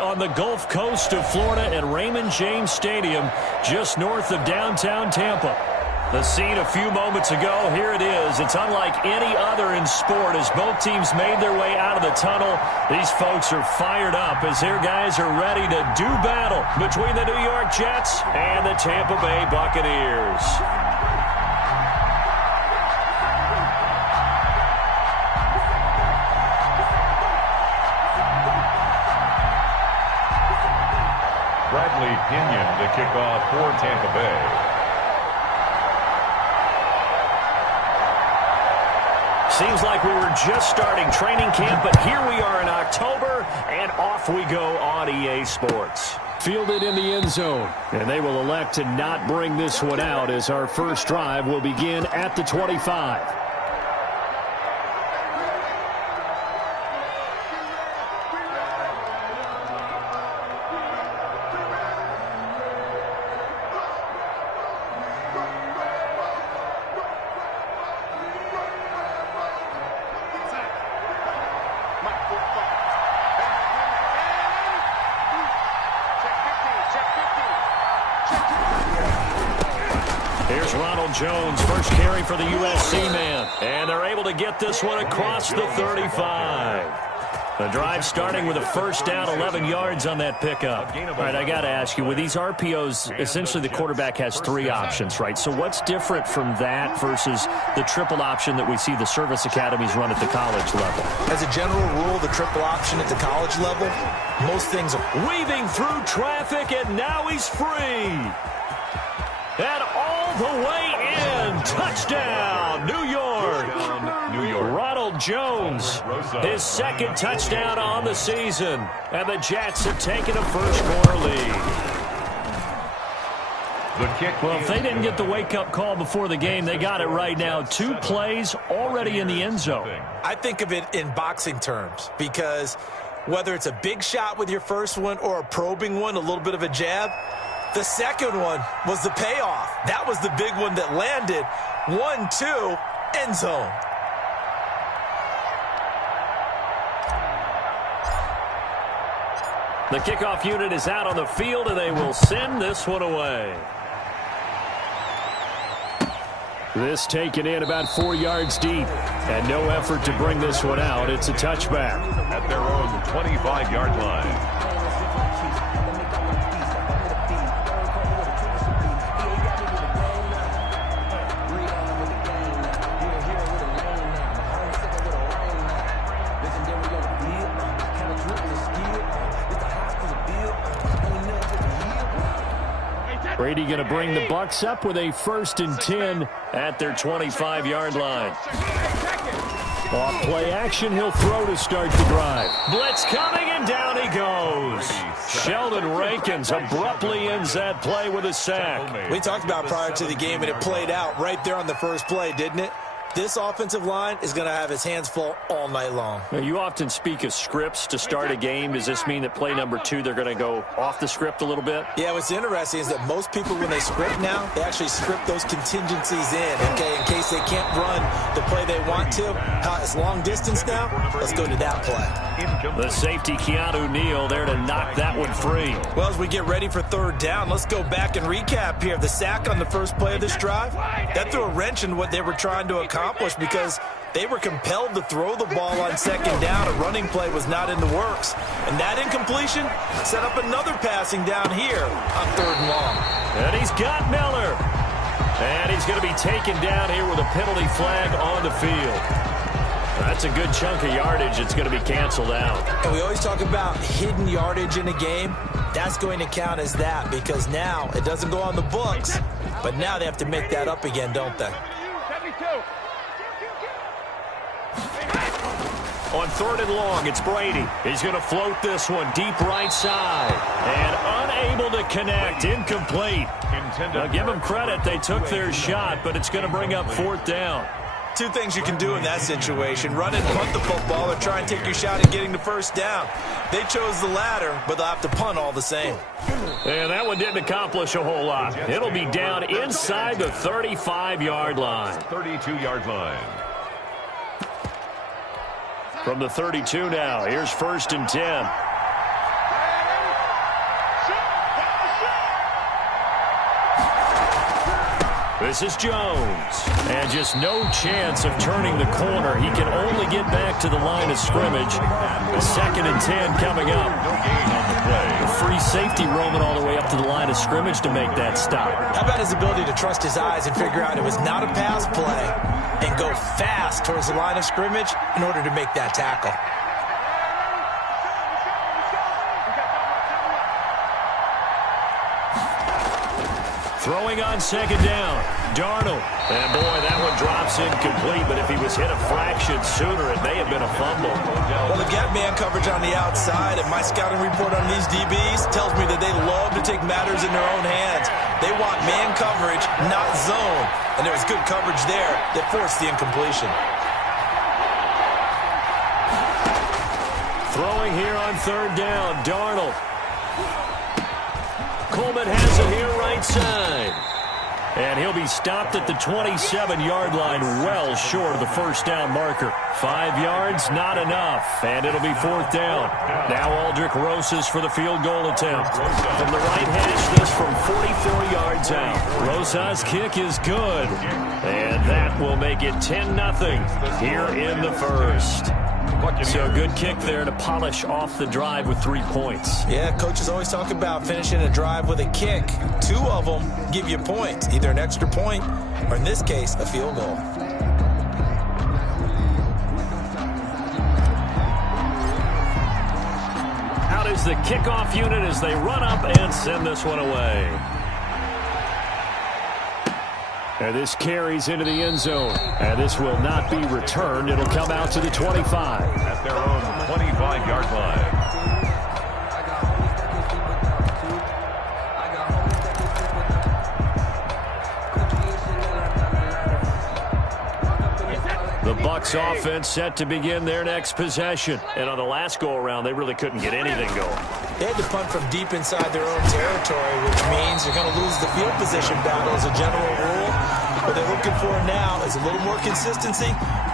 on the Gulf Coast of Florida at Raymond James Stadium, just north of downtown Tampa. The scene a few moments ago, here it is. It's unlike any other in sport as both teams made their way out of the tunnel. These folks are fired up as their guys are ready to do battle between the New York Jets and the Tampa Bay Buccaneers. Bradley Pinion to kick off for Tampa Bay. Seems like we were just starting training camp, but here we are in October, and off we go on EA Sports. Fielded in the end zone. And they will elect to not bring this one out as our first drive will begin at the 25. Jones, first carry for the USC man. And they're able to get this one across the 35. The drive starting with a first down, 11 yards on that pickup. All right, I got to ask you, with these RPOs, essentially the quarterback has three options, right? So what's different from that versus the triple option that we see the service academies run at the college level? As a general rule, the triple option at the college level, most things are weaving through traffic, and now he's free. And all the way in. Touchdown, New York. Ronald Jones, his second touchdown on the season. And the Jets have taken a first-quarter lead. Well, if they didn't get the wake-up call before the game, they got it right now. 2 plays already in the end zone. I think of it in boxing terms because whether it's a big shot with your first one or a probing one, a little bit of a jab, the second one was the payoff. That was the big one that landed. 1-2, end zone. The kickoff unit is out on the field, and they will send this one away. This taken in about 4 yards deep, and no effort to bring this one out. It's a touchback. At their own 25-yard line. Brady going to bring the Bucks up with a 1st and 10 at their 25-yard line. Off play action, he'll throw to start the drive. Blitz coming, and down he goes. Sheldon Rankins abruptly ends that play with a sack. We talked about prior to the game, and it played out right there on the first play, didn't it? This offensive line is going to have his hands full all night long. Now, you often speak of scripts to start a game. Does this mean that play number 2, they're going to go off the script a little bit? Yeah, what's interesting is that most people, when they script now, they actually script those contingencies in, okay, in case they can't run the play they want to. It's long distance now. Let's go to that play. The safety, Keanu Neal, there to knock that one free. Well, as we get ready for third down, let's go back and recap here. The sack on the first play of this drive, that threw a wrench in what they were trying to accomplish because they were compelled to throw the ball on second down. A running play was not in the works. And that incompletion set up another passing down here on 3rd and long. And he's got Miller. And he's going to be taken down here with a penalty flag on the field. That's a good chunk of yardage. It's going to be canceled out. And we always talk about hidden yardage in a game. That's going to count as that because now it doesn't go on the books, but now they have to make that up again, don't they? On 3rd and long, it's Brady. He's going to float this one deep right side. And unable to connect. Incomplete. Now, give them credit. They took their shot, but it's going to bring up 4th down. 2 things you can do in that situation. Run and punt the football or try and take your shot at getting the first down. They chose the latter, but they'll have to punt all the same. And that one didn't accomplish a whole lot. It'll be down inside the 35-yard line. 32-yard line. From the 32 now, here's 1st and 10. This is Jones. And just no chance of turning the corner. He can only get back to the line of scrimmage. The 2nd and 10 coming up. Free safety roaming all the way up to the line of scrimmage to make that stop. How about his ability to trust his eyes and figure out it was not a pass play and go fast towards the line of scrimmage in order to make that tackle. Throwing on 2nd down. Darnold. And boy, that one drops incomplete, but if he was hit a fraction sooner, it may have been a fumble. Well, they've got man coverage on the outside, and my scouting report on these DBs tells me that they love to take matters in their own hands. They want man coverage, not zone. And there was good coverage there that forced the incompletion. Throwing here on 3rd down. Darnold. Coleman has it here right side. And he'll be stopped at the 27-yard line, well short of the 1st down marker. 5 yards, not enough. And it'll be 4th down. Now Aldrick Rosas for the field goal attempt. From the right hash, this from 44 yards out. Rosas' kick is good. And that will make it 10-0 here in the 1st. So a good kick there to polish off the drive with 3 points. Yeah, coaches always talk about finishing a drive with a kick. 2 of them give you points, either an extra point or, in this case, a field goal. Out is the kickoff unit as they run up and send this one away. And this carries into the end zone. And this will not be returned. It'll come out to the 25. At their own 25-yard line. The Bucks offense set to begin their next possession. And on the last go-around, they really couldn't get anything going. They had to punt from deep inside their own territory, which means they're going to lose the field position battle as a general rule. What they're looking for now is a little more consistency,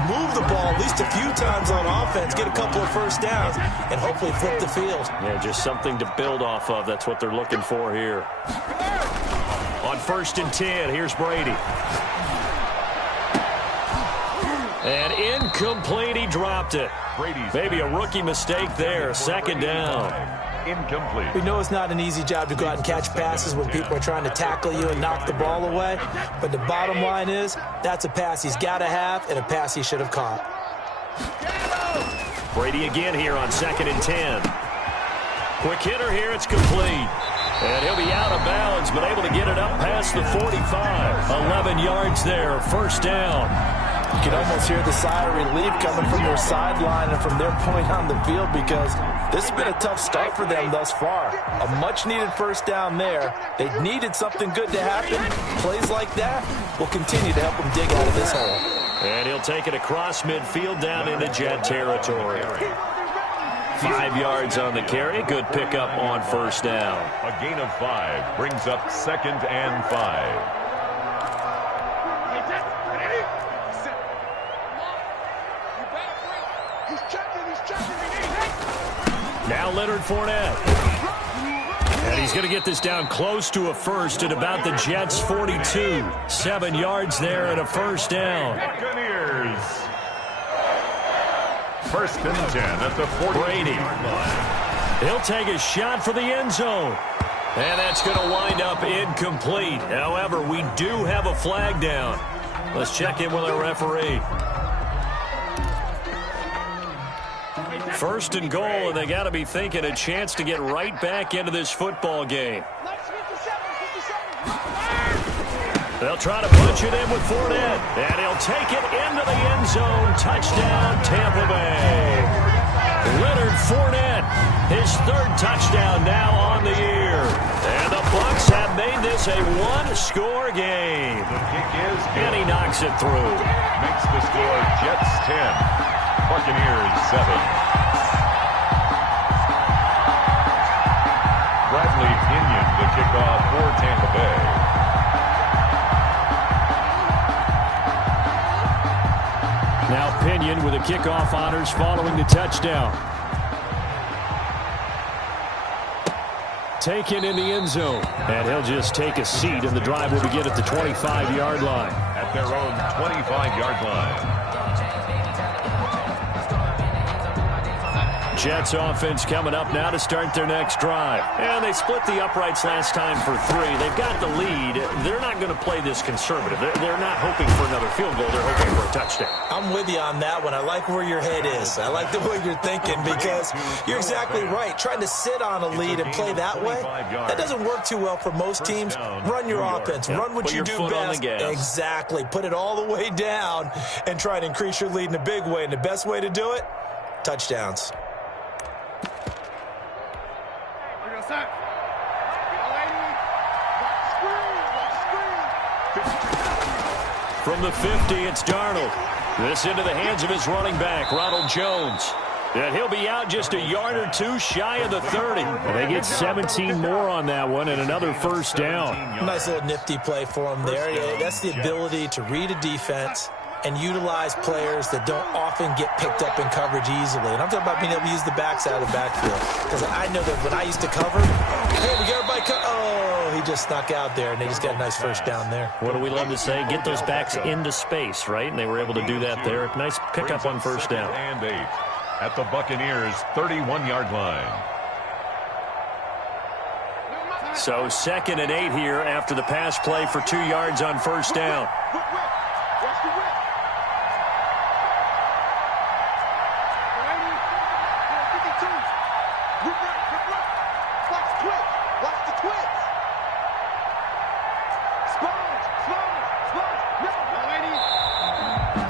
move the ball at least a few times on offense, get a couple of 1st downs, and hopefully flip the field. Yeah, just something to build off of. That's what they're looking for here. On 1st and 10, here's Brady. And incomplete, he dropped it. Maybe a rookie mistake there. 2nd down. Incomplete. We know it's not an easy job to go out and catch passes when people are trying to tackle you and knock the ball away. But the bottom line is, that's a pass he's got to have and a pass he should have caught. Brady again here on 2nd and 10. Quick hitter here, it's complete. And he'll be out of bounds, but able to get it up past the 45. 11 yards there, 1st down. You can almost hear the sigh of relief coming from their sideline and from their point on the field because this has been a tough start for them thus far. A much-needed 1st down there. They needed something good to happen. Plays like that will continue to help them dig out of this hole. And he'll take it across midfield down into Jet territory. 5 yards on the carry. Good pickup on 1st down. A gain of 5 brings up 2nd and 5. Now Leonard Fournette. And he's going to get this down close to a 1st at about the Jets' 42. 7 yards there and a 1st down. Buccaneers. 1st and 10 at the 40. Brady. He'll take a shot for the end zone. And that's going to wind up incomplete. However, we do have a flag down. Let's check in with our referee. 1st and goal, and they got to be thinking a chance to get right back into this football game. They'll try to punch it in with Fournette, and he'll take it into the end zone. Touchdown, Tampa Bay. Leonard Fournette, his 3rd touchdown now on the year. And the Bucks have made this a 1-score game. The kick is good. And he knocks it through. Makes the score Jets 10, Buccaneers 7. Bradley Pinion, the kickoff for Tampa Bay. Now Pinion with the kickoff honors following the touchdown. taken in the end zone. And he'll just take a seat, and the drive will begin at the 25-yard line. At their own 25-yard line. Jets offense coming up now to start their next drive. And they split the uprights last time for 3. They've got the lead. They're not going to play this conservative. They're not hoping for another field goal. They're hoping for a touchdown. I'm with you on that one. I like where your head is. I like the way you're thinking because you're exactly right. Trying to sit on a lead and play that way, that doesn't work too well for most teams. Run your offense. Run what you do best. Exactly. Put it all the way down and try to increase your lead in a big way. And the best way to do it, touchdowns. From the 50, it's Darnold. This into the hands of his running back, Ronald Jones. And he'll be out just a yard or two shy of the 30. Well, they get 17 more on that one and another first down. Nice little nifty play for him there. Yeah, that's the ability to read a defense and utilize players that don't often get picked up in coverage easily. And I'm talking about being able to use the backs out of the backfield. Because I know that when I used to cover, hey, we got everybody oh, he just snuck out there, and they just got a nice first down there. What do we love to say? Get those backs into space, right? And they were able to do that there. Nice pickup on first down. And 8 at the Buccaneers' 31-yard line. So 2nd and 8 here after the pass play for 2 yards on first down.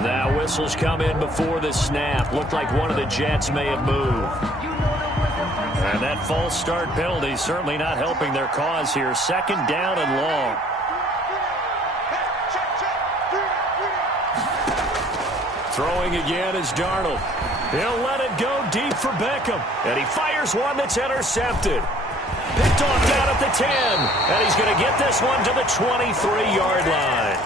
That whistle's come in before the snap. Looked like one of the Jets may have moved. And that false start penalty certainly not helping their cause here. 2nd down and long. Throwing again is Darnold. He'll let it go deep for Beckham. And he fires one that's intercepted. Picked off down at the 10. And he's going to get this one to the 23-yard line.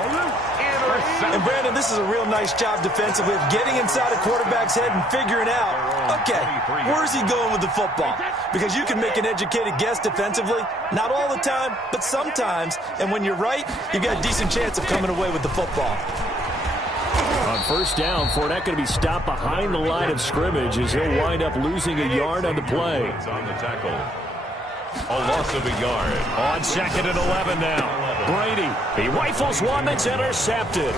And, Brandon, this is a real nice job defensively of getting inside a quarterback's head and figuring out, okay, where's he going with the football? Because you can make an educated guess defensively. Not all the time, but sometimes. And when you're right, you've got a decent chance of coming away with the football. On first down, Fournette going to be stopped behind the line of scrimmage as he'll wind up losing a yard on the play. On the tackle. A loss of a yard. On 2nd and 11 now. Brady, he rifles one that's intercepted.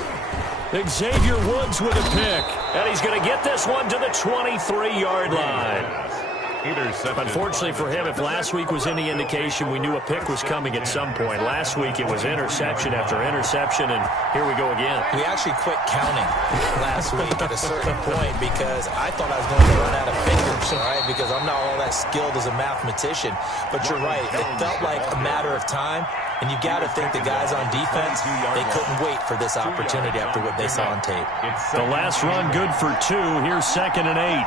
Xavier Woods with a pick. And he's going to get this one to the 23-yard line. Unfortunately for him, if last week was any indication, we knew a pick was coming at some point. Last week it was interception after interception, and here we go again. We actually quit counting last week at a certain point because I thought I was going to run out of fingers, all right, because I'm not all that skilled as a mathematician. But you're right. It felt like a matter of time, and you got to think the guys on defense, they couldn't wait for this opportunity after what they saw on tape. The last run good for 2. Here's 2nd and 8.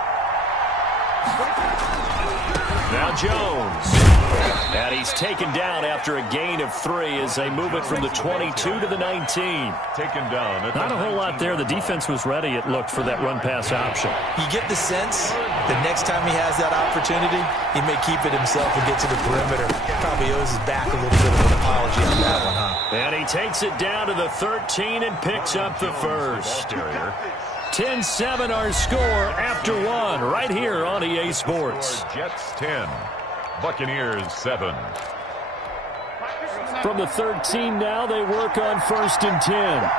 Now Jones. And he's taken down after a gain of 3 as they move it from the 22 to the 19. Taken down. Not a whole lot there. The defense was ready, it looked, for that run-pass option. You get the sense the next time he has that opportunity, he may keep it himself and get to the perimeter. Probably owes his back a little bit of an apology on that one, huh? And he takes it down to the 13 and picks up the first. 10-7 our score after 1 right here on EA Sports. Jets 10, Buccaneers 7. From the 13 now, they work on 1st and 10.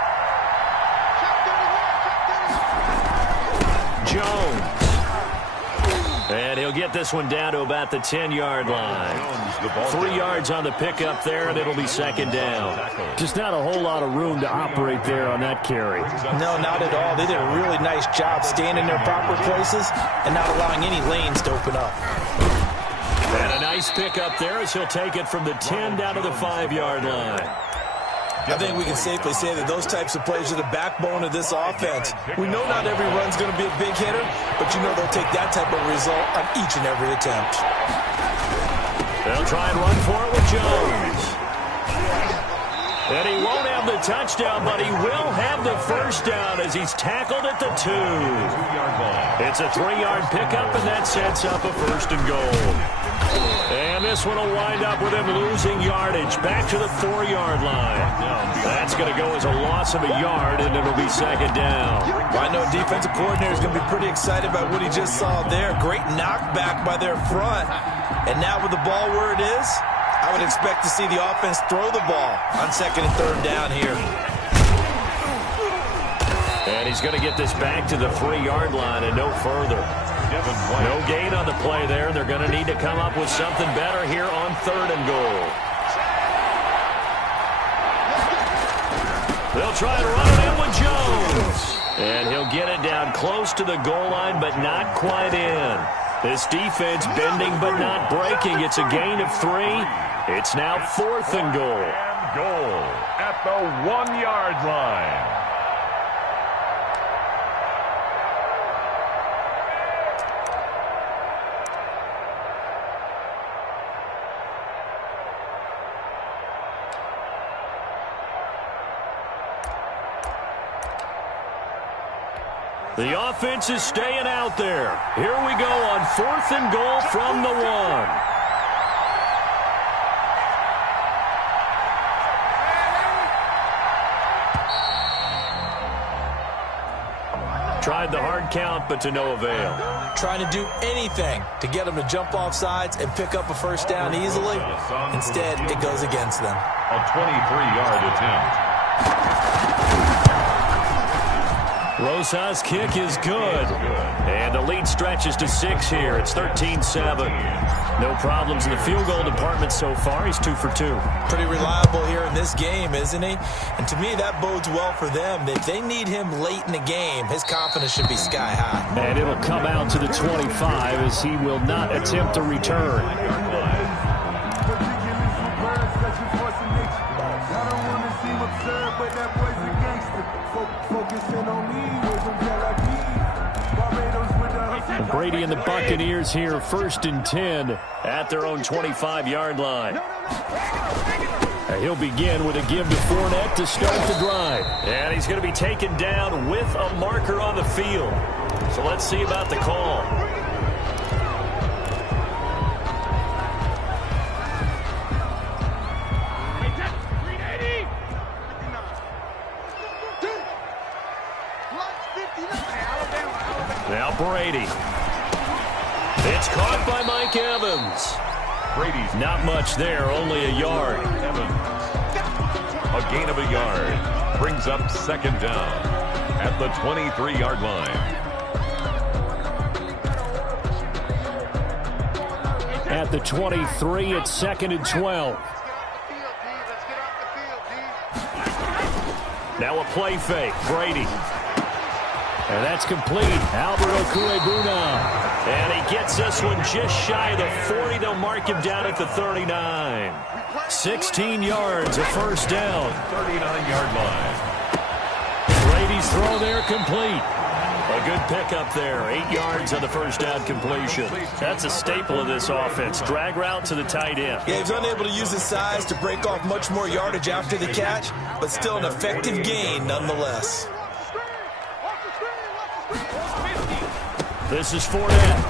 Jones. And he'll get this one down to about the 10-yard line. 3 yards on the pickup there, and it'll be 2nd down. Just not a whole lot of room to operate there on that carry. No, not at all. They did a really nice job staying in their proper places and not allowing any lanes to open up. And a nice pickup there as he'll take it from the 10 down to the 5-yard line. I think we can safely say that those types of plays are the backbone of this offense. We know not every run's going to be a big hitter, but you know they'll take that type of result on each and every attempt. They'll try and run for it with Jones. And he won't have the touchdown, but he will have the first down as he's tackled at the 2. It's a 3-yard pickup, and that sets up a first and goal. And this one will wind up with him losing yardage back to the 4-yard line. That's going to go as a loss of a yard, and it'll be second down. Well, I know defensive coordinator is going to be pretty excited about what he just saw there. Great knockback by their front. And now with the ball where it is, I would expect to see the offense throw the ball on second and third down here. And he's going to get this back to the 3-yard line and no further. No gain on the play there. They're going to need to come up with something better here on third and goal. They'll try to run it in with Jones. And he'll get it down close to the goal line, but not quite in. This defense bending but not breaking. It's a gain of 3. It's now 4th and goal. And goal at the 1-yard line. The offense is staying out there. Here we go on 4th and goal from the 1. Tried the hard count, but to no avail. Trying to do anything to get them to jump off sides and pick up a first down easily. Instead, it goes against them. A 23-yard attempt. Rosas' kick is good. And the lead stretches to 6 here. It's 13-7. No problems in the field goal department so far. He's 2 for 2. Pretty reliable here in this game, isn't he? And to me, that bodes well for them. If they need him late in the game, his confidence should be sky high. And it'll come out to the 25 as he will not attempt a return. Brady and the Buccaneers here, 1st and 10 at their own 25-yard line. He'll begin with a give to Fournette to start the drive. And he's going to be taken down with a marker on the field. So let's see about the call. Now Brady. It's caught by Mike Evans. Brady's not much there, only a yard. Evans. A gain of a yard brings up second down at the 23-yard line. At the 23, it's 2nd and 12. Now a play fake. Brady. And that's complete. Alberto Cuebuna. And he gets this one just shy of the 40. They'll mark him down at the 39. 16 yards, a first down. 39-yard line. Brady's throw there complete. A good pickup there. 8 yards on the first down completion. That's a staple of this offense. Drag route to the tight end. Yeah, he's unable to use his size to break off much more yardage after the catch, but still an effective gain nonetheless. This is Fournette.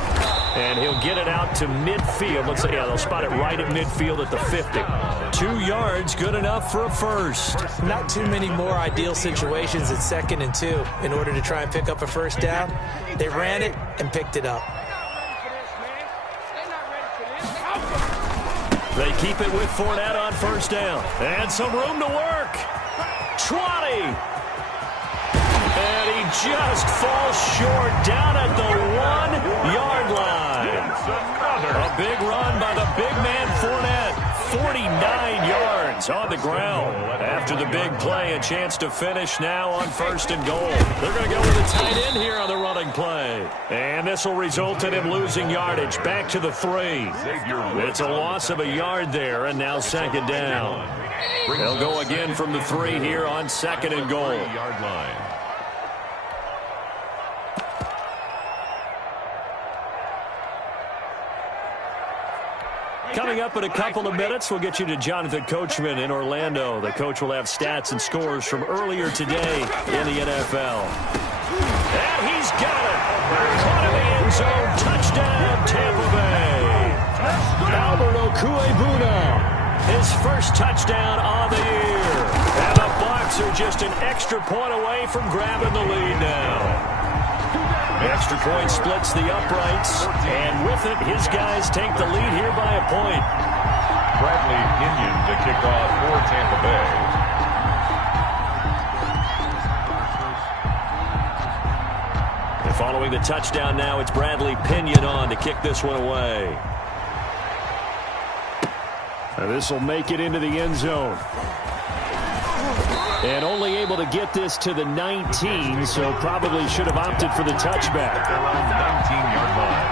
And he'll get it out to midfield. Looks like, yeah, they'll spot it right at midfield at the 50. 2 yards, good enough for a first. Not too many more ideal situations at 2nd and 2 in order to try and pick up a first down. They ran it and picked it up. They keep it with Fournette on first down. And some room to work. 20. And he just falls short down at the 1-yard line. A big run by the big man Fournette. 49 yards on the ground. After the big play, a chance to finish now on 1st and goal. They're going to go with a tight end here on the running play. And this will result in him losing yardage back to the 3. It's a loss of a yard there, and now 2nd down. They'll go again from the 3 here on 2nd and goal. Yard line. Coming up in a couple of minutes, we'll get you to Jonathan Coachman in Orlando. The coach will have stats and scores from earlier today in the NFL. And he's got it. Caught in the end zone. Touchdown, Tampa Bay. Albert Okuebuna. His first touchdown on the year. And the Bucks are just an extra point away from grabbing the lead now. The extra point splits the uprights, and with it, his guys take the lead here by a point. Bradley Pinion to kick off for Tampa Bay. And following the touchdown now, it's Bradley Pinion on to kick this one away. And this will make it into the end zone. And only able to get this to the 19, so probably should have opted for the touchback. Around 19-yard line.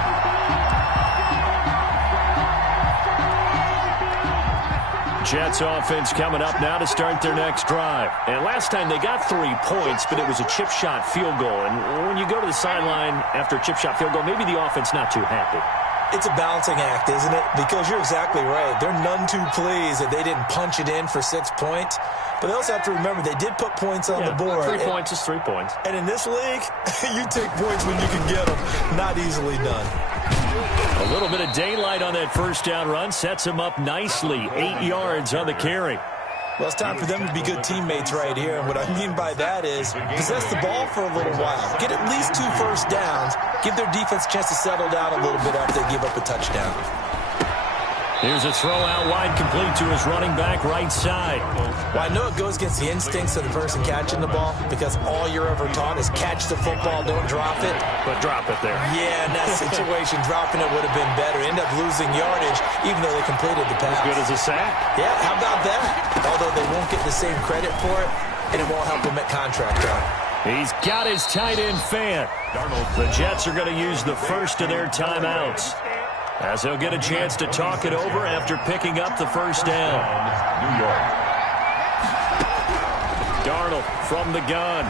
Jets offense coming up now to start their next drive. And last time they got 3 points, but it was a chip shot field goal. And when you go to the sideline after a chip shot field goal, maybe the offense not too happy. It's a balancing act, isn't it? Because you're exactly right. They're none too pleased that they didn't punch it in for 6 points. But they also have to remember they did put points on the board. 3 points is 3 points. And in this league, you take points when you can get them. Not easily done. A little bit of daylight on that first down run sets him up nicely. 8 yards on the carry. Well, it's time for them to be good teammates right here. And what I mean by that is possess the ball for a little while. Get at least 2 first downs. Give their defense a chance to settle down a little bit after they give up a touchdown. Here's a throw out wide, complete to his running back right side. Well, I know it goes against the instincts of the person catching the ball because all you're ever taught is catch the football, don't drop it. But drop it there. Yeah, in that situation, dropping it would have been better. End up losing yardage, even though they completed the pass. As good as a sack. Yeah, how about that? Although they won't get the same credit for it, and it won't help them at contract time. He's got his tight end fan. The Jets are going to use the first of their timeouts, as he'll get a chance to talk it over after picking up the first down. New York. Darnold from the gun.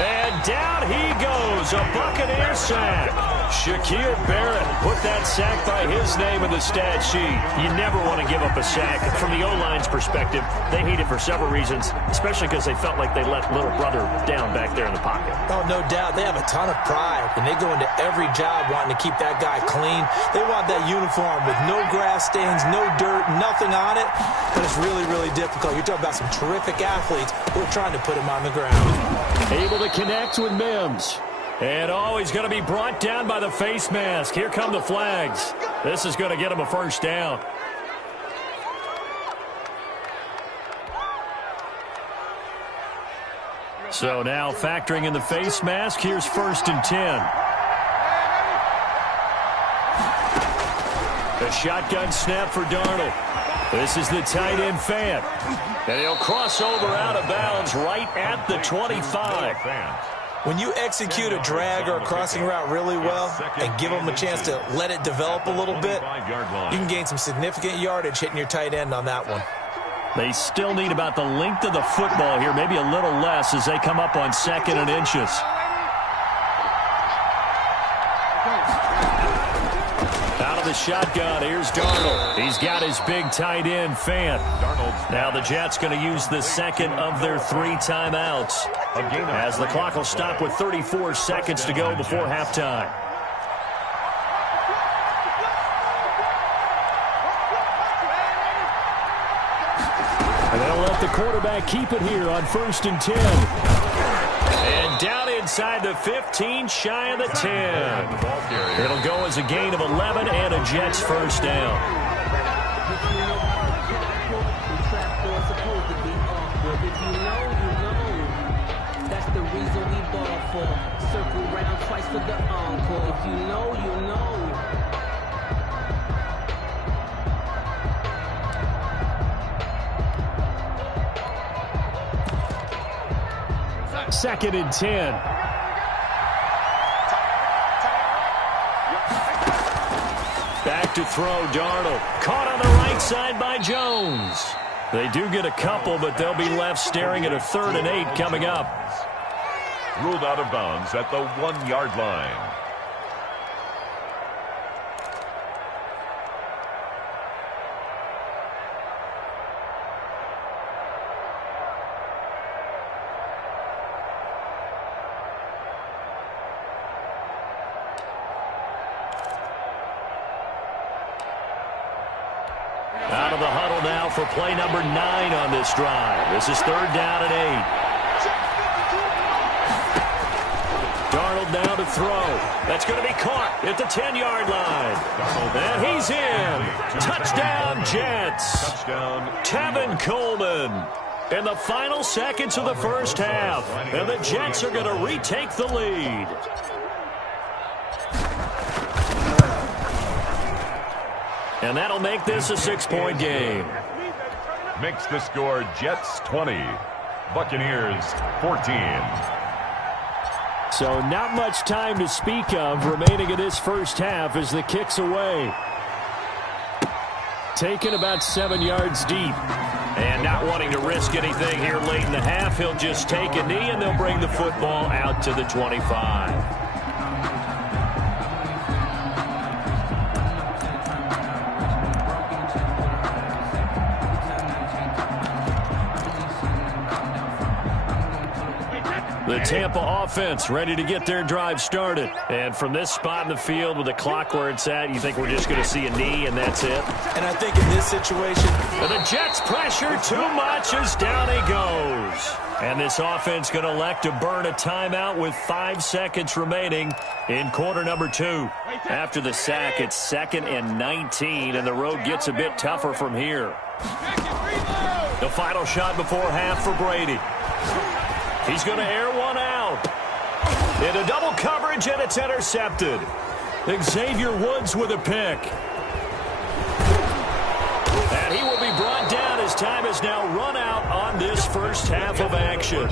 And down he goes. A Buccaneer sack. Shaquille Barrett put that sack by his name in the stat sheet. You never want to give up a sack. From the O-line's perspective, they hate it for several reasons, especially because they felt like they let little brother down back there in the pocket. Oh, no doubt. They have a ton of pride, and they go into every job wanting to keep that guy clean. They want that uniform with no grass stains, no dirt, nothing on it, but it's really, really difficult. You're talking about some terrific athletes who are trying to put him on the ground. Able to connect with Mims. And he's going to be brought down by the face mask. Here come the flags. This is going to get him a first down. So now factoring in the face mask, here's 1st and 10. A shotgun snap for Darnold. This is the tight end fan. And he'll cross over out of bounds right at the 25. When you execute a drag or a crossing route really well and give them a chance to let it develop a little bit, you can gain some significant yardage hitting your tight end on that one. They still need about the length of the football here, maybe a little less as they come up on 2nd and inches. Out of the shotgun, here's Darnold. He's got his big tight end fan. Now the Jets going to use the second of their 3 timeouts, as the clock will stop with 34 seconds to go before halftime. And they'll let the quarterback keep it here on 1st and 10. And down inside the 15, shy of the 10. It'll go as a gain of 11 and a Jets first down. Circle round twice for the encore. If you know, you know. 2nd and 10. Back to throw, Darnold. Caught on the right side by Jones. They do get a couple, but they'll be left staring at a 3rd and 8 coming up. Ruled out of bounds at the 1-yard line. Out of the huddle now for play number 9 on this drive. This is 3rd down and 8. Darnold now to throw. That's going to be caught at the 10-yard line. And he's in. Touchdown, Jets. Touchdown. Tevin Coleman. In the final seconds of the first half. And the Jets are going to retake the lead. And that'll make this a 6-point game. Makes the score Jets 20, Buccaneers 14. So not much time to speak of remaining in this first half as the kick's away. Taken about 7 yards deep. And not wanting to risk anything here late in the half, he'll just take a knee and they'll bring the football out to the 25. The Tampa offense ready to get their drive started. And from this spot in the field with the clock where it's at, you think we're just going to see a knee and that's it? And I think in this situation, and the Jets pressure too much as down he goes. And this offense going to elect to burn a timeout with 5 seconds remaining in quarter number 2. After the sack, it's 2nd and 19, and the road gets a bit tougher from here. The final shot before half for Brady. He's going to air one out. Into double coverage, and it's intercepted. Xavier Woods with a pick. And he will be brought down as time has now run out on this first half of action.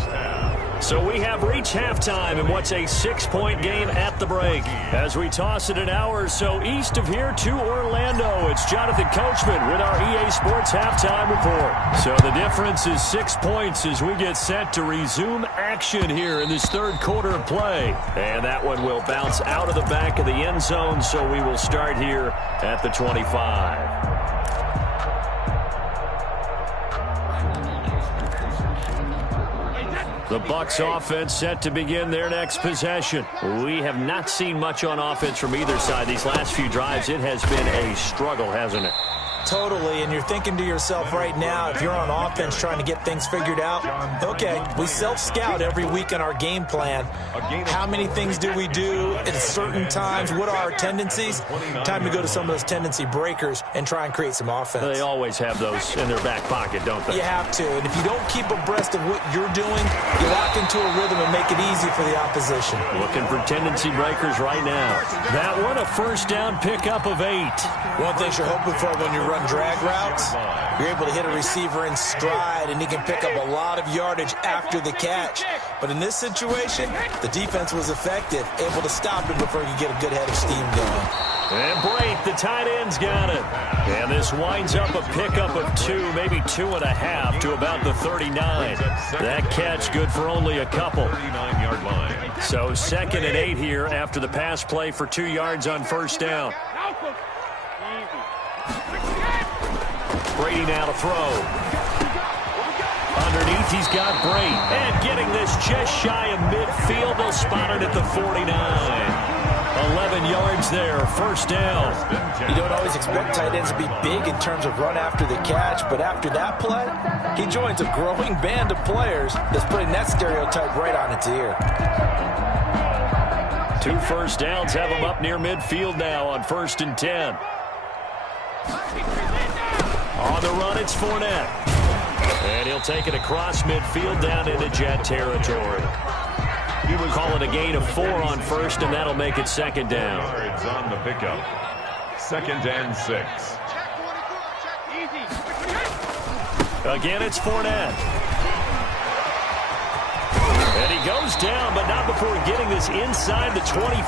So we have reached halftime in what's a 6-point game at the break. As we toss it an hour or so east of here to Orlando, it's Jonathan Coachman with our EA Sports Halftime Report. So the difference is 6 points as we get set to resume action here in this third quarter of play. And that one will bounce out of the back of the end zone, so we will start here at the 25. The Bucks offense set to begin their next possession. We have not seen much on offense from either side these last few drives. It has been a struggle, hasn't it? Totally, and you're thinking to yourself right now, if you're on offense trying to get things figured out, okay, we self-scout every week in our game plan. How many things do we do at certain times? What are our tendencies? Time to go to some of those tendency breakers and try and create some offense. They always have those in their back pocket, don't they? You have to, and if you don't keep abreast of what you're doing, you lock into a rhythm and make it easy for the opposition. Looking for tendency breakers right now. That one, a first down pickup of 8. One thing you're hoping for when you run drag routes, you're able to hit a receiver in stride, and he can pick up a lot of yardage after the catch. But in this situation, the defense was effective, able to stop him before he could get a good head of steam going. And Brate, the tight end's got it. And this winds up a pickup of 2, maybe 2.5 to about the 39. That catch good for only a couple. 39-yard line. So 2nd and 8 here after the pass play for 2 yards on first down. Brady now to throw. Underneath, he's got Brate. And getting this just shy of midfield. They'll spot it at the 49. 11 yards there, first down. You don't always expect tight ends to be big in terms of run after the catch, but after that play, he joins a growing band of players that's putting that stereotype right on its ear. 2 first downs have him up near midfield now on 1st and 10. On the run, it's Fournette. And he'll take it across midfield down into Jet territory. He would call it a gain of 4 on first, and that'll make it 2nd down. Yards on the pickup. 2nd and 6. Again, it's Fournette. And he goes down, but not before getting this inside the 25.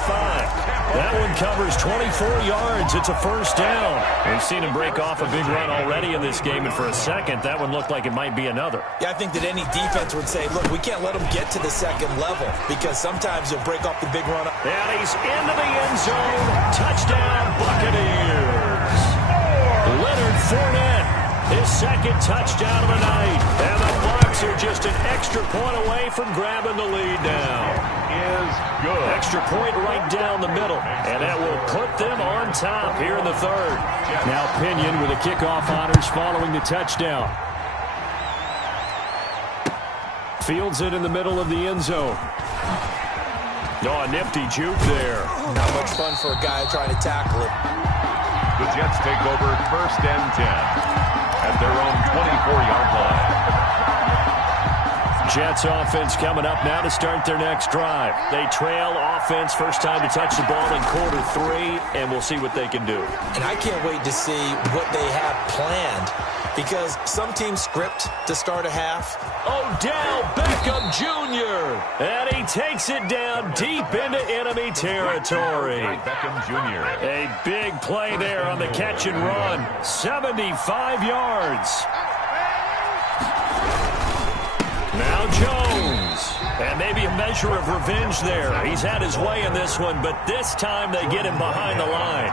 That one covers 24 yards. It's a first down. We've seen him break off a big run already in this game, and for a second, that one looked like it might be another. Yeah, I think that any defense would say, look, we can't let him get to the 2nd level because sometimes he'll break off the big run. And he's into the end zone. Touchdown, Buccaneers. Leonard Fournette, his 2nd touchdown of the night. And the Bucks Jets are just an extra point away from grabbing the lead now. Is good. Extra point right down the middle, and that will put them on top here in the third. Now Pinion with the kickoff honors following the touchdown. Fields it in the middle of the end zone. Oh, a nifty juke there. Not much fun for a guy trying to tackle it. The Jets take over 1st and 10 at their own 24-yard line. Jets offense coming up now to start their next drive. They trail offense, first time to touch the ball in quarter 3, and we'll see what they can do. And I can't wait to see what they have planned, because some teams script to start a half. Odell Beckham Jr. And he takes it down deep into enemy territory. Beckham Jr. A big play there on the catch and run. 75 yards. Now Jones. And maybe a measure of revenge there. He's had his way in this one, but this time they get him behind the line.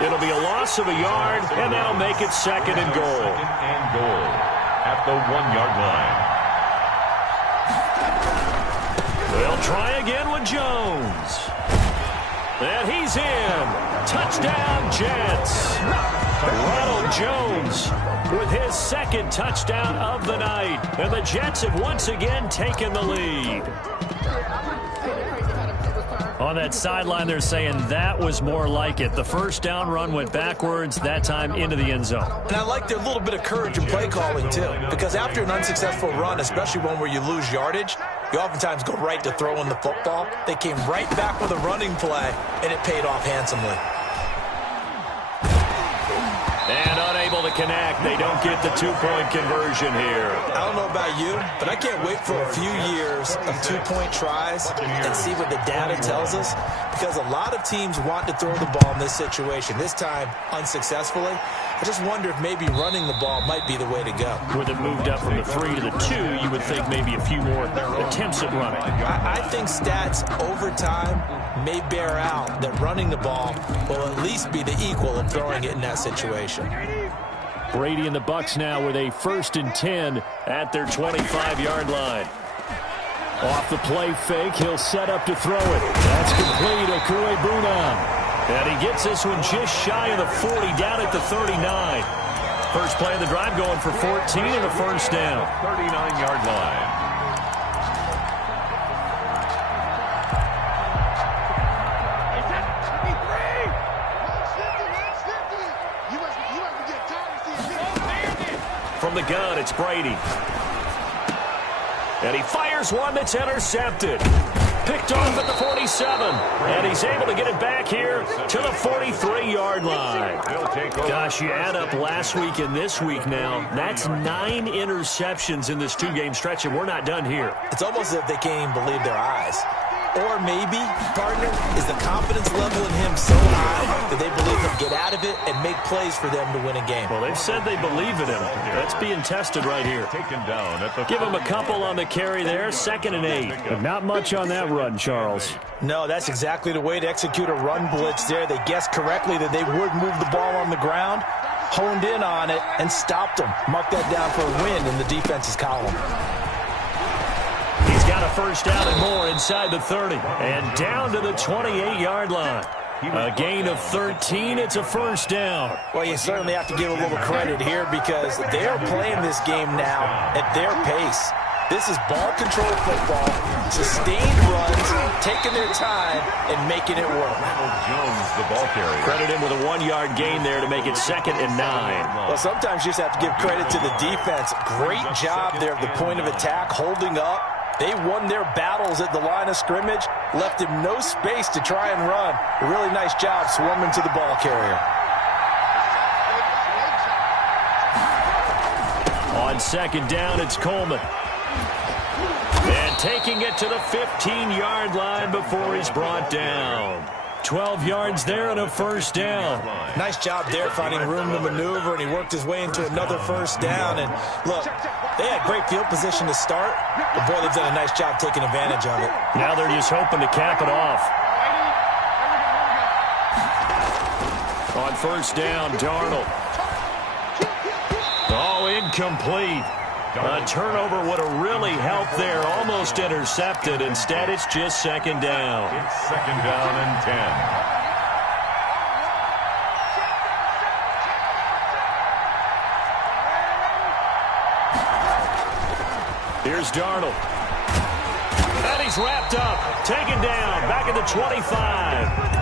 It'll be a loss of a yard, and that'll make it 2nd and goal. 2nd and goal at the 1-yard line. They'll try again with Jones. And he's in. Touchdown, Jets. Ronald Jones with his 2nd touchdown of the night. And the Jets have once again taken the lead. On that sideline, they're saying that was more like it. The first down run went backwards, that time into the end zone. And I like their little bit of courage in play calling, too. Because after an unsuccessful run, especially one where you lose yardage, you oftentimes go right to throwing the football. They came right back with a running play, and it paid off handsomely. And unable to connect. They don't get the 2-point conversion here. I don't know about you, but I can't wait for a few years of 2-point tries and see what the data tells us, because a lot of teams want to throw the ball in this situation. This time, unsuccessfully. I just wonder if maybe running the ball might be the way to go. With it moved up from the 3 to the 2, you would think maybe a few more attempts at running. I think stats over time may bear out that running the ball will at least be the equal of throwing it in that situation. Brady and the Bucks now with a 1st and 10 at their 25-yard line. Off the play fake, he'll set up to throw it. That's complete. Okuegbunam. And he gets this one just shy of the 40, down at the 39. First play of the drive going for 14 and a first down. 39-yard line. From the gun, it's Brady. And he fires one that's intercepted. Picked off at the 47. And he's able to get it back here to the 43-yard line. Gosh, you add up last week and this week now. That's 9 interceptions in this 2-game stretch, and we're not done here. It's almost as if they can't even believe their eyes. Or maybe, partner, is the confidence level in him so high that they believe he'll get out of it and make plays for them to win a game. Well, they've said they believe in him. That's being tested right here. Taken down at the Give him a couple on the carry there, 2nd and 8. But not much on that run, Charles. No, that's exactly the way to execute a run blitz there. They guessed correctly that they would move the ball on the ground, honed in on it, and stopped them. Mark that down for a win in the defense's column. He's got a first down and more inside the 30. And down to the 28-yard line. A gain of 13. It's a first down. Well, you certainly have to give a little credit here because they're playing this game now at their pace. This is ball control football, sustained runs, taking their time, and making it work. Jones, the ball carrier. Credit him with a 1-yard gain there to make it 2nd and 9. Well, sometimes you just have to give credit to the defense. Great job there at the point of attack, holding up. They won their battles at the line of scrimmage, left him no space to try and run. A really nice job swarming to the ball carrier. On 2nd down, it's Coleman. And taking it to the 15-yard line before he's brought down. 12 yards there and a first down. Nice job there finding room to maneuver, and he worked his way into another first down. And look, they had great field position to start, but boy, they've done a nice job taking advantage of it. Now they're just hoping to cap it off. On first down, Darnold. Oh, incomplete. A turnover would have really helped there. Almost intercepted. Instead, it's just second down. It's second down and 10. Here's Darnold. And he's wrapped up. Taken down. Back at the 25.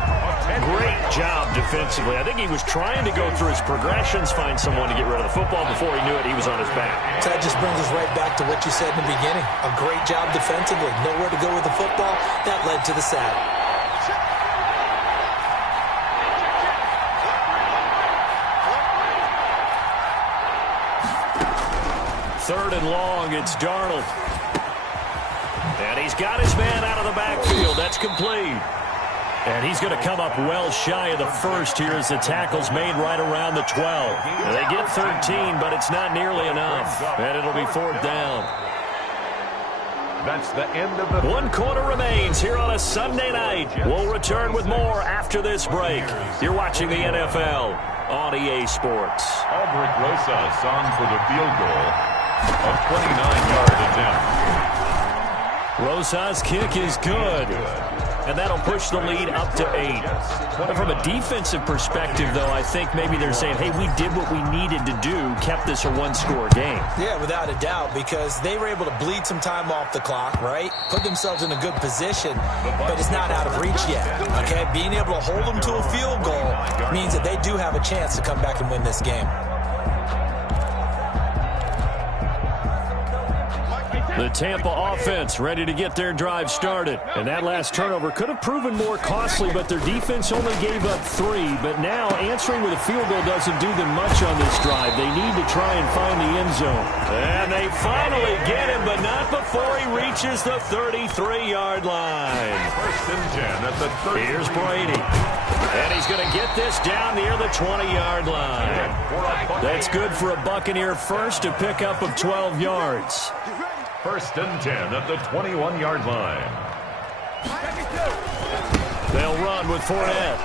Great job defensively. I think he was trying to go through his progressions, find someone to get rid of the football. Before he knew it, he was on his back. So that just brings us right back to what you said in the beginning. A great job defensively. Nowhere to go with the football. That led to the sack. Third and long, it's Darnold. And he's got his man out of the backfield. That's complete. And he's going to come up well shy of the first here as the tackle's made right around the 12. They get 13, but it's not nearly enough. And it'll be fourth down. That's the end of the... One quarter remains here on a Sunday night. We'll return with more after this break. You're watching the NFL on EA Sports. Albrecht Rosas on for the field goal. A 29-yard attempt. Rosas' kick is good. And that'll push the lead up to 8. But from a defensive perspective, though, I think maybe they're saying, hey, we did what we needed to do, kept this a one-score game. Yeah, without a doubt, because they were able to bleed some time off the clock, right? Put themselves in a good position, but it's not out of reach yet, okay? Being able to hold them to a field goal means that they do have a chance to come back and win this game. The Tampa offense ready to get their drive started. And that last turnover could have proven more costly, but their defense only gave up 3. But now answering with a field goal doesn't do them much on this drive. They need to try and find the end zone. And they finally get him, but not before he reaches the 33-yard line. First and 10 at the 30. Here's Brady. And he's going to get this down near the 20-yard line. That's good for a Buccaneer first, to pick up of 12 yards. First and 10 at the 21-yard line. They'll run with Fournette.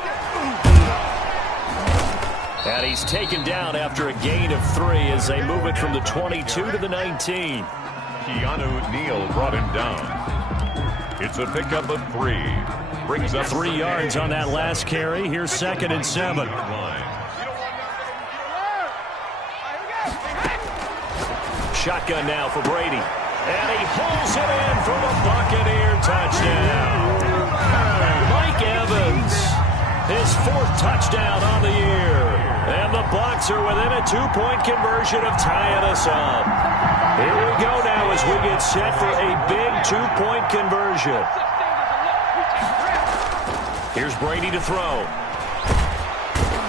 And he's taken down after a gain of 3 as they move it from the 22 to the 19. Keanu Neal brought him down. It's a pickup of 3. Brings up 3 yards on that last carry. Here's second and 7. Shotgun now for Brady. And he pulls it in for the Buccaneer touchdown. Mike Evans, his 4th touchdown on the year. And the Bucks are within a 2-point conversion of tying us up. Here we go now as we get set for a big 2-point conversion. Here's Brady to throw.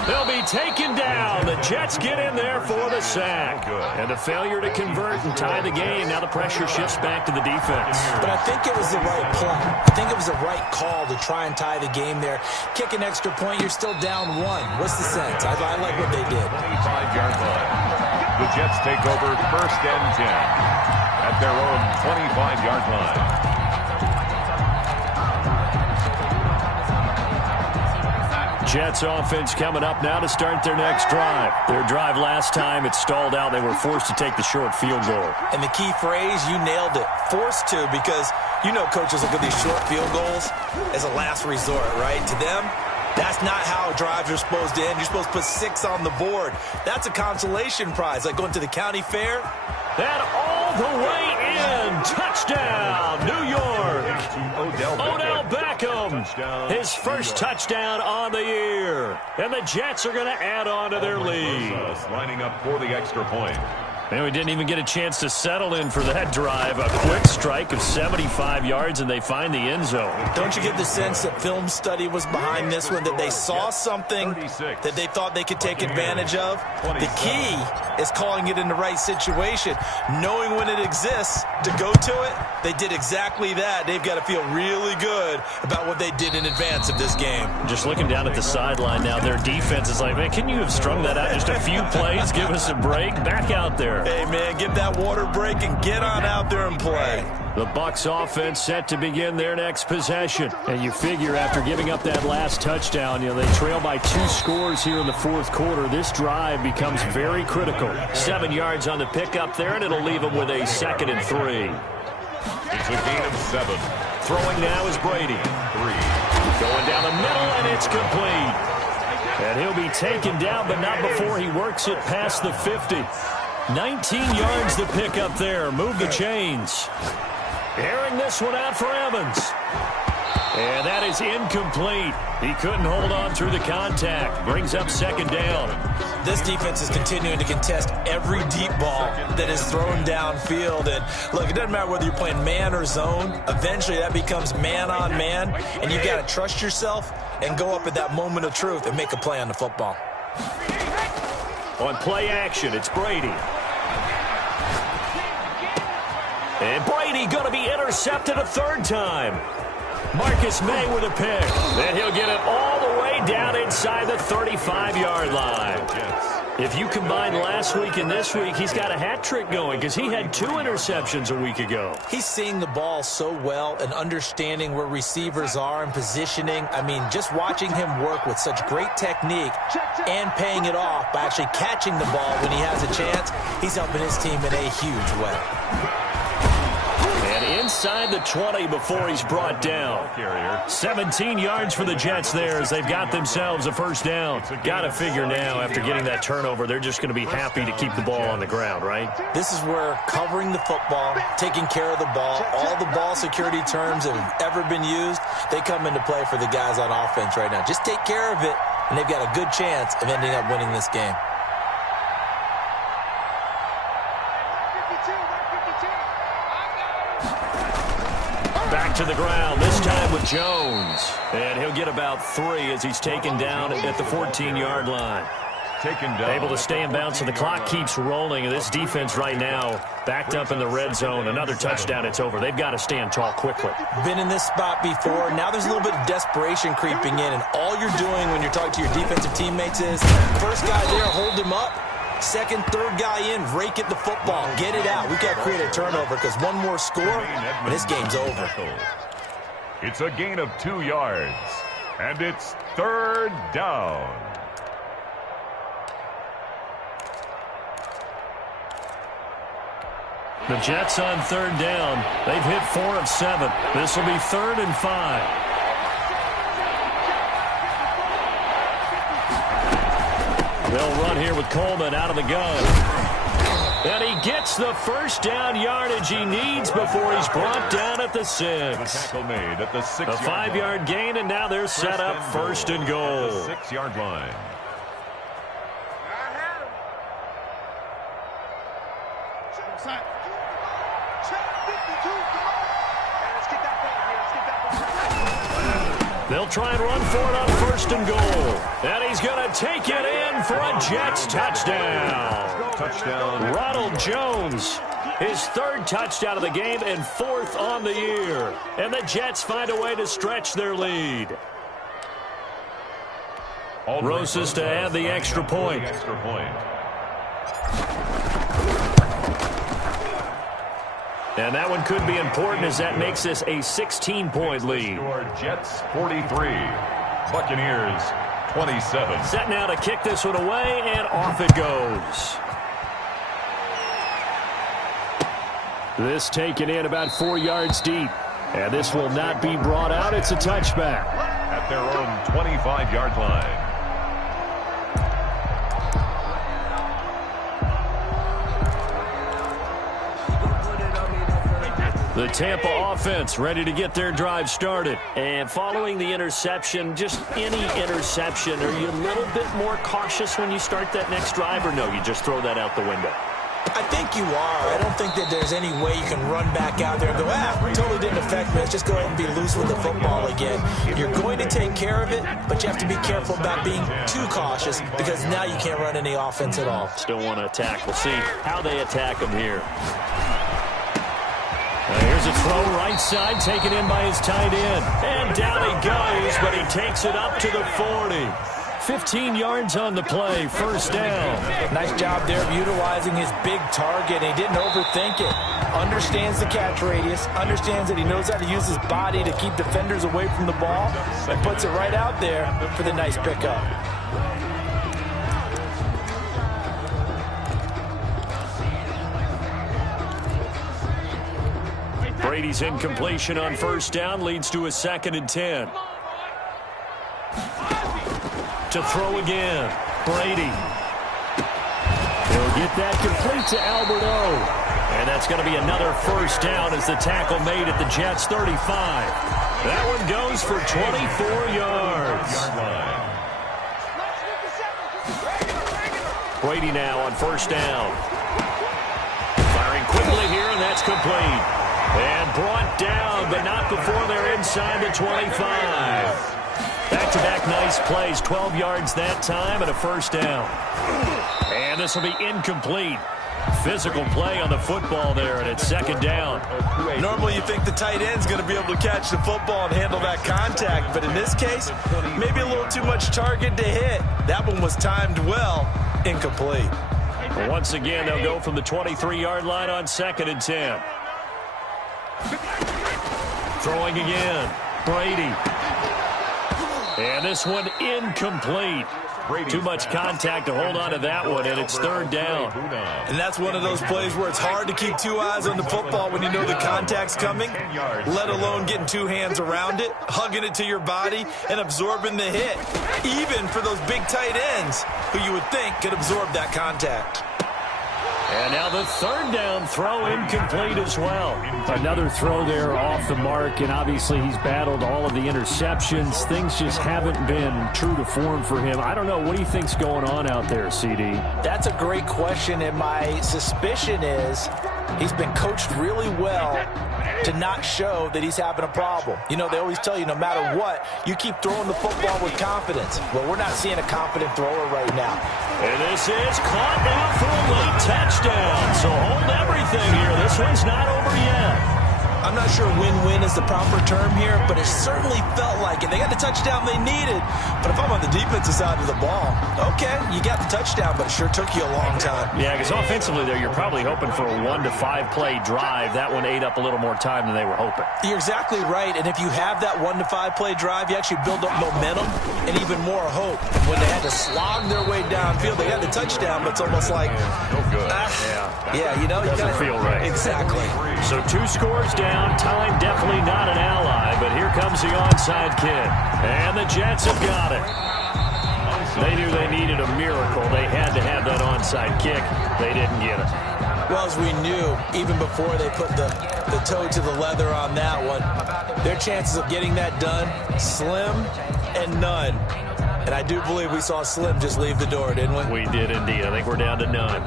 They'll be taken down. The Jets get in there for the sack. And the failure to convert and tie the game. Now the pressure shifts back to the defense. But I think it was the right play. I think it was the right call to try and tie the game there. Kick an extra point, you're still down 1. What's the sense? I like what they did. 25-yard line. The Jets take over first and 10 at their own 25-yard line. Jets offense coming up now to start their next drive. Their drive last time, it stalled out. They were forced to take the short field goal. And the key phrase, you nailed it, forced to, because you know coaches look at these short field goals as a last resort, right? To them, that's not how drives are supposed to end. You're supposed to put 6 on the board. That's a consolation prize, like going to the county fair. That all the way in. Touchdown, New York. Odell Beckham, his first touchdown on the year. And the Jets are going to add on to their lead. Lining up for the extra point. And we didn't even get a chance to settle in for that drive. A quick strike of 75 yards, and they find the end zone. Don't you get the sense that film study was behind this one, that they saw something that they thought they could take advantage of? The key is calling it in the right situation, knowing when it exists to go to it. They did exactly that. They've got to feel really good about what they did in advance of this game. Just looking down at the sideline now, their defense is like, man, can you have strung that out just a few plays? Give us a break. Back out there. Hey, man, give that water break and get on out there and play. The Bucks offense set to begin their next possession. And you figure after giving up that last touchdown, they trail by 2 scores here in the fourth quarter. This drive becomes very critical. 7 yards on the pickup there, and it'll leave them with a 2nd and 3. It's a gain of 7. Throwing now is Brady. 3. Going down the middle, and it's complete. And he'll be taken down, but not before he works it past the 50. 19 yards to pick up there. Move the chains. Airing this one out for Evans. And that is incomplete. He couldn't hold on through the contact. Brings up 2nd down. This defense is continuing to contest every deep ball that is thrown downfield. And look, it doesn't matter whether you're playing man or zone. Eventually that becomes man on man. And you've got to trust yourself and go up at that moment of truth and make a play on the football. On play action, it's Brady. And Brady going to be intercepted a 3rd time. Marcus May with a pick. Then he'll get it all the way down inside the 35-yard line. If you combine last week and this week, he's got a hat trick going because he had 2 interceptions a week ago. He's seeing the ball so well and understanding where receivers are and positioning. I mean, just watching him work with such great technique and paying it off by actually catching the ball when he has a chance, he's helping his team in a huge way. And inside the 20 before he's brought down. 17 yards for the Jets there as they've got themselves a 1st down. Got to figure now after getting that turnover, they're just going to be happy to keep the ball on the ground, right? This is where covering the football, taking care of the ball, all the ball security terms that have ever been used, they come into play for the guys on offense right now. Just take care of it, and they've got a good chance of ending up winning this game. Back to the ground, this time with Jones. And he'll get about 3 as he's taken down at the 14-yard line. Able to stay in bounds, so the clock keeps rolling. And this defense right now backed up in the red zone. Another touchdown, it's over. They've got to stand tall quickly. Been in this spot before. Now there's a little bit of desperation creeping in. And all you're doing when you're talking to your defensive teammates is, first guy there, hold him up. 2nd, 3rd guy in, rake at the football. Get it out. We've got to create a turnover because one more score, and this game's over. It's a gain of 2 yards, and it's 3rd down. The Jets on 3rd down. They've hit 4 of 7. This will be 3rd and 5. They'll run here with Coleman out of the gun. And he gets the 1st down yardage he needs before he's brought down at the 6. The tackle made at the 6-yard A 5-yard gain, and now they're set up 1st and goal. At the 6-yard line. They'll try and run for it on 1st and goal. And he's going to take it in for a Jets touchdown. Touchdown. Ronald Jones, his 3rd touchdown of the game and 4th on the year. And the Jets find a way to stretch their lead. Rosas to add the extra point. And that one could be important as that makes this a 16-point lead. Jets 43, Buccaneers 27. Set now to kick this one away, and off it goes. This taken in about 4 yards deep. And this will not be brought out. It's a touchback. At their own 25-yard line. The Tampa offense ready to get their drive started. And following the interception, just any interception, are you a little bit more cautious when you start that next drive, or no, you just throw that out the window? I think you are. I don't think that there's any way you can run back out there and go, totally didn't affect me. Let's just go ahead and be loose with the football again. You're going to take care of it, but you have to be careful about being too cautious because now you can't run any offense at all. Still want to attack. We'll see how they attack him here. Here's a throw right side, taken in by his tight end. And down he goes, but he takes it up to the 40. 15 yards on the play, first down. Nice job there of utilizing his big target. He didn't overthink it. Understands the catch radius, understands that he knows how to use his body to keep defenders away from the ball, and puts it right out there for the nice pickup. Brady's incompletion on first down leads to a 2nd and 10. To throw again, Brady. He'll get that complete to Albert O. And that's going to be another first down as the tackle made at the Jets' 35. That one goes for 24 yards. Brady now on first down. Firing quickly here, and that's complete. And brought down, but not before they're inside the 25. Back-to-back nice plays, 12 yards that time, and a first down. And this will be incomplete. Physical play on the football there, and it's 2nd down. Normally you think the tight end's going to be able to catch the football and handle that contact, but in this case, maybe a little too much target to hit. That one was timed well, incomplete. Once again, they'll go from the 23-yard line on 2nd and 10. Throwing again, Brady. And this one incomplete. Too much contact to hold on to that one, and it's 3rd down. And that's one of those plays where it's hard to keep two eyes on the football when you know the contact's coming, let alone getting two hands around it, hugging it to your body, and absorbing the hit, even for those big tight ends who you would think could absorb that contact. And now the 3rd down throw incomplete as well. Another throw there off the mark, and obviously he's battled all of the interceptions. Things just haven't been true to form for him. I don't know. What do you think's going on out there, CD? That's a great question, and my suspicion is he's been coached really well to not show that he's having a problem. You know, they always tell you no matter what, you keep throwing the football with confidence. Well, we're not seeing a confident thrower right now. And this is caught now for a late touchdown. So hold everything here. This one's not over yet. I'm not sure win-win is the proper term here, but it certainly felt like it. They got the touchdown they needed. But if I'm on the defensive side of the ball, okay, you got the touchdown, but it sure took you a long time. Yeah, because offensively there, you're probably hoping for a 1 to 5 play drive. That one ate up a little more time than they were hoping. You're exactly right, and if you have that 1 to 5 play drive, you actually build up momentum and even more hope. When they had to slog their way downfield, they had the touchdown, but it's almost like, No good. Yeah, you know, you Doesn't feel right. Exactly. So 2 scores down. Time definitely not an ally, but here comes the onside kick. And the Jets have got it. They knew they needed a miracle. They had to have that onside kick. They didn't get it. Well, as we knew, even before they put the toe to the leather on that one, their chances of getting that done, slim and none. And I do believe we saw Slim just leave the door, didn't we? We did indeed. I think we're down to none.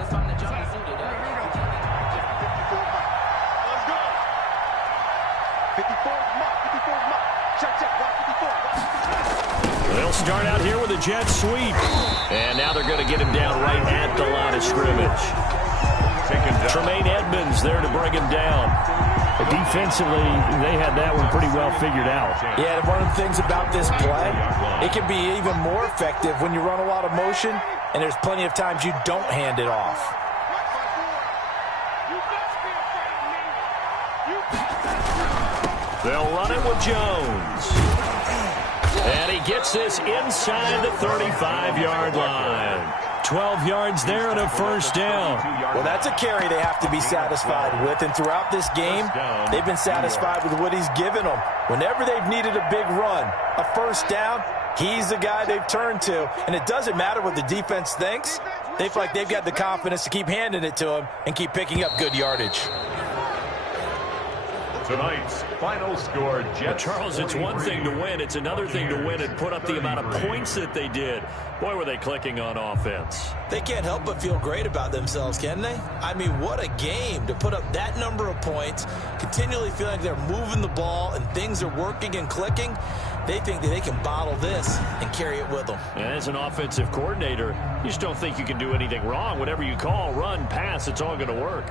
They'll start out here with a jet sweep. And now they're going to get him down right at the line of scrimmage. Tremaine Edmonds there to bring him down. But defensively, they had that one pretty well figured out. Yeah, and one of the things about this play, it can be even more effective when you run a lot of motion, and there's plenty of times you don't hand it off. They'll run it with Jones. And he gets this inside the 35-yard line. 12 yards there and a first down. Well, that's a carry they have to be satisfied with, and throughout this game, they've been satisfied with what he's given them. Whenever they've needed a big run, a first down, he's the guy they've turned to, and it doesn't matter what the defense thinks. They feel like they've got the confidence to keep handing it to him and keep picking up good yardage. Tonight's final score, Jets. Charles, it's one thing to win. It's another thing to win and put up the amount of points that they did. Boy, were they clicking on offense. They can't help but feel great about themselves, can they? I mean, what a game to put up that number of points, continually feeling like they're moving the ball and things are working and clicking. They think that they can bottle this and carry it with them. And as an offensive coordinator, you just don't think you can do anything wrong. Whatever you call, run, pass, it's all going to work.